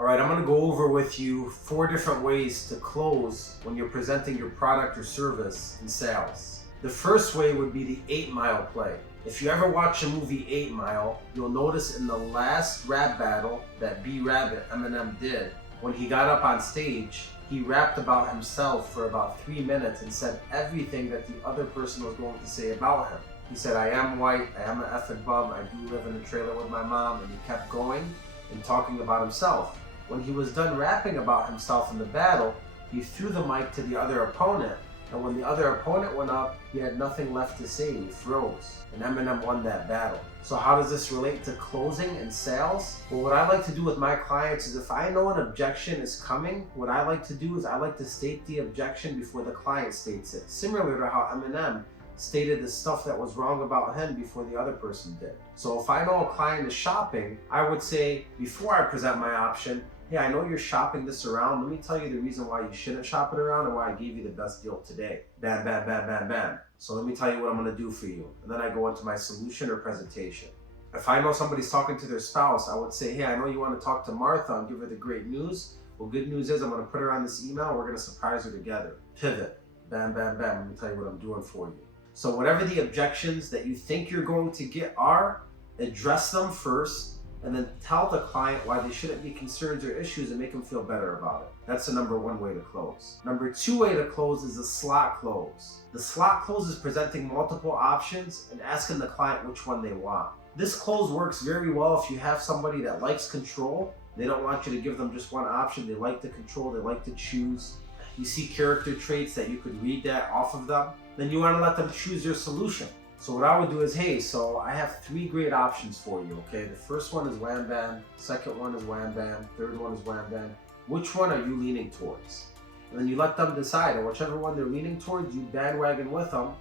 All right, I'm gonna go over with you 4 different ways to close when you're presenting your product or service in sales. The first way would be the 8 Mile play. If you ever watch the movie 8 Mile, you'll notice in the last rap battle that B-Rabbit, Eminem, did, when he got up on stage, he rapped about himself for about 3 minutes and said everything that the other person was going to say about him. He said, I am white, I am an effing bum, I do live in a trailer with my mom, and he kept going and talking about himself. When he was done rapping about himself in the battle, he threw the mic to the other opponent, and when the other opponent went up, he had nothing left to say, he froze, and Eminem won that battle. So how does this relate to closing and sales? Well, what I like to do with my clients is if I know an objection is coming, what I like to do is I like to state the objection before the client states it, similar to how Eminem stated the stuff that was wrong about him before the other person did. So if I know a client is shopping, I would say, before I present my option, hey, I know you're shopping this around. Let me tell you the reason why you shouldn't shop it around and why I gave you the best deal today. Bam, bam, bam, bam, bam. So let me tell you what I'm gonna do for you. And then I go into my solution or presentation. If I know somebody's talking to their spouse, I would say, hey, I know you wanna talk to Martha and give her the great news. Well, good news is I'm gonna put her on this email. We're gonna surprise her together. Pivot. Bam, bam, bam. Let me tell you what I'm doing for you. So whatever the objections that you think you're going to get are, address them first, and then tell the client why they shouldn't be concerns or issues and make them feel better about it. That's the number 1 way to close. Number 2 way to close is the slot close. The slot close is presenting multiple options and asking the client which one they want. This close works very well if you have somebody that likes control. They don't want you to give them just one option. They like to control, they like to choose. You see character traits that you could read that off of them. Then you want to let them choose your solution. So what I would do is, hey, so I have 3 great options for you, okay? The first one is Wham Bam, second one is Wham Bam, third one is Wham Bam. Which one are you leaning towards? And then you let them decide, and whichever one they're leaning towards, you bandwagon with them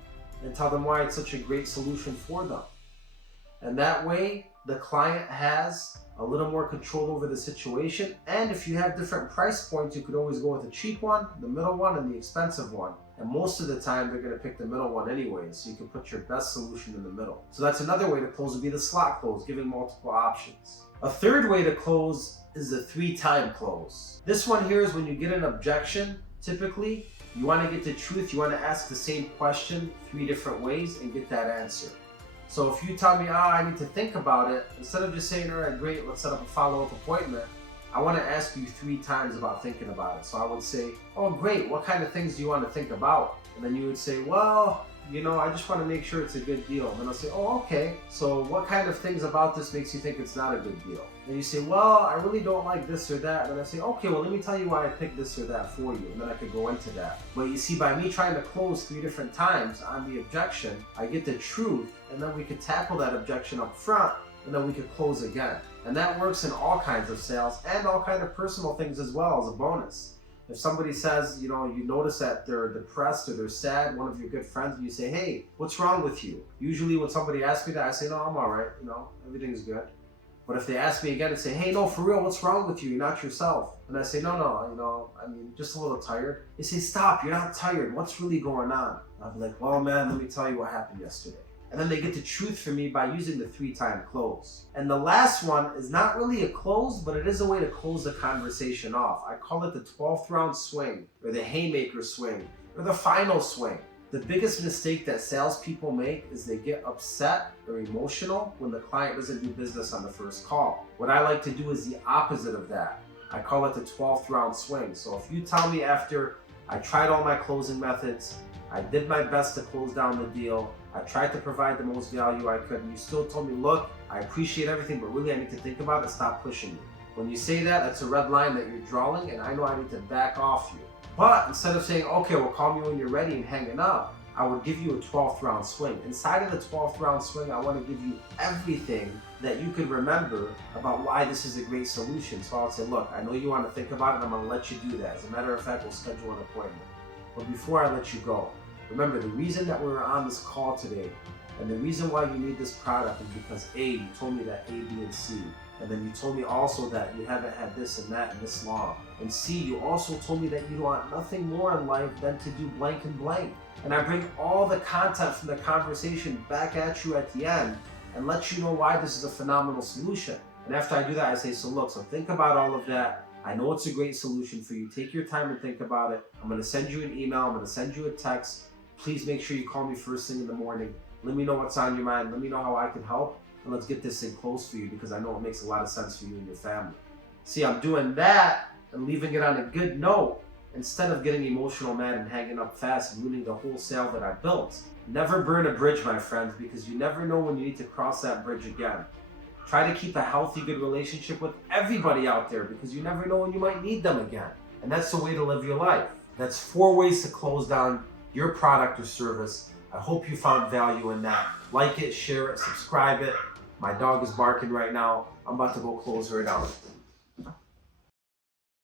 and tell them why it's such a great solution for them. And that way, the client has a little more control over the situation. And if you have different price points, you could always go with the cheap one, the middle one, and the expensive one. And most of the time, they're going to pick the middle one anyway, so you can put your best solution in the middle. So that's another way to close would be the slot close, giving multiple options. A third way to close is the 3-time close. This one here is when you get an objection, typically, you want to get the truth, you want to ask the same question 3 different ways and get that answer. So if you tell me, I need to think about it, instead of just saying, all right, great, let's set up a follow-up appointment, I want to ask you 3 times about thinking about it. So I would say, oh, great, what kind of things do you want to think about? And then you would say, well, I just want to make sure it's a good deal. And then I'll say, oh, okay. So what kind of things about this makes you think it's not a good deal? And you say, well, I really don't like this or that. And then I say, okay, well, let me tell you why I picked this or that for you. And then I could go into that. But you see, by me trying to close 3 different times on the objection, I get the truth, and then we could tackle that objection up front, and then we could close again. And that works in all kinds of sales and all kinds of personal things as well as a bonus. If somebody says, you notice that they're depressed or they're sad, one of your good friends, and you say, hey, what's wrong with you? Usually when somebody asks me that, I say, no, I'm all right, everything's good. But if they ask me again and say, hey, no, for real, what's wrong with you? You're not yourself. And I say, no, just a little tired. They say, stop, you're not tired. What's really going on? And I'll be like, well, man, let me tell you what happened yesterday. And then they get the truth from me by using the 3-time close. And the last one is not really a close, but it is a way to close the conversation off. I call it the 12th round swing, or the haymaker swing, or the final swing. The biggest mistake that salespeople make is they get upset or emotional when the client doesn't do business on the first call. What I like to do is the opposite of that. I call it the 12th round swing. So if you tell me after I tried all my closing methods, I did my best to close down the deal, I tried to provide the most value I could, and you still told me, look, I appreciate everything, but really I need to think about it, stop pushing me. When you say that, that's a red line that you're drawing, and I know I need to back off you. But instead of saying, okay, well, call me when you're ready and hanging up, I would give you a 12th round swing. Inside of the 12th round swing, I want to give you everything that you can remember about why this is a great solution. So I'll say, look, I know you want to think about it, I'm going to let you do that. As a matter of fact, we'll schedule an appointment. But before I let you go, remember, the reason that we're on this call today and the reason why you need this product is because A, you told me that A, B, and C. And then you told me also that you haven't had this and that in this long. And C, you also told me that you want nothing more in life than to do blank and blank. And I bring all the content from the conversation back at you at the end and let you know why this is a phenomenal solution. And after I do that, I say, so look, so think about all of that. I know it's a great solution for you. Take your time and think about it. I'm going to send you an email. I'm going to send you a text. Please make sure you call me first thing in the morning. Let me know what's on your mind. Let me know how I can help. And let's get this thing closed for you, because I know it makes a lot of sense for you and your family. See, I'm doing that and leaving it on a good note instead of getting emotional, mad, and hanging up fast and ruining the whole sale that I built. Never burn a bridge, my friends, because you never know when you need to cross that bridge again. Try to keep a healthy, good relationship with everybody out there, because you never know when you might need them again. And that's the way to live your life. That's 4 ways to close down your product or service. I hope you found value in that. Like it, share it, subscribe it. My dog is barking right now. I'm about to go close her down.